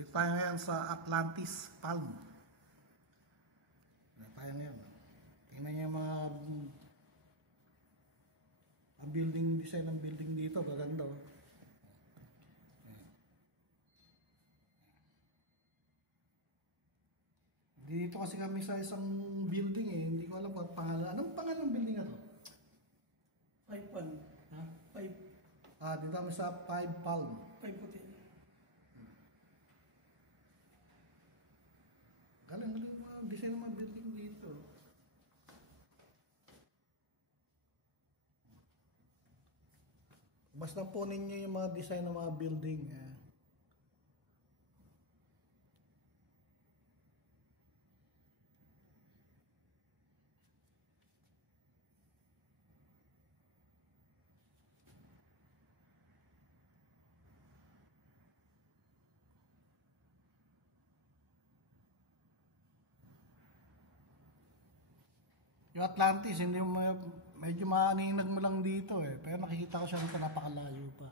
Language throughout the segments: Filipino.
Dito tayo ngayon sa Atlantis Palm. Dito tayo ngayon. Tingnan niyo yung mga building design ng building dito. Gaganda oh. Dito kasi kami sa isang building eh. Hindi ko alam kung pangalan. Anong pangalan ng building na to? 5 Palm. Ha? 5. Dito kami sa 5 Palm. 5 Hotel. Galing mga design ng mga building dito. Basta po ninyo yung mga design ng mga building. Yung Atlantis, hindi mo medyo maaninag mo lang dito eh. Pero nakikita ko siya dito napakalayo pa.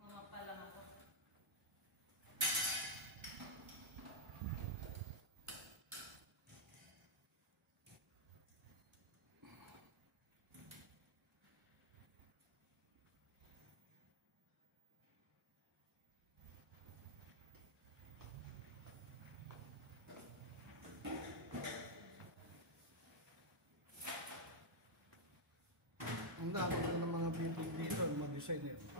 Mga pala ako. Ang dami ng mga building dito, mga design yan.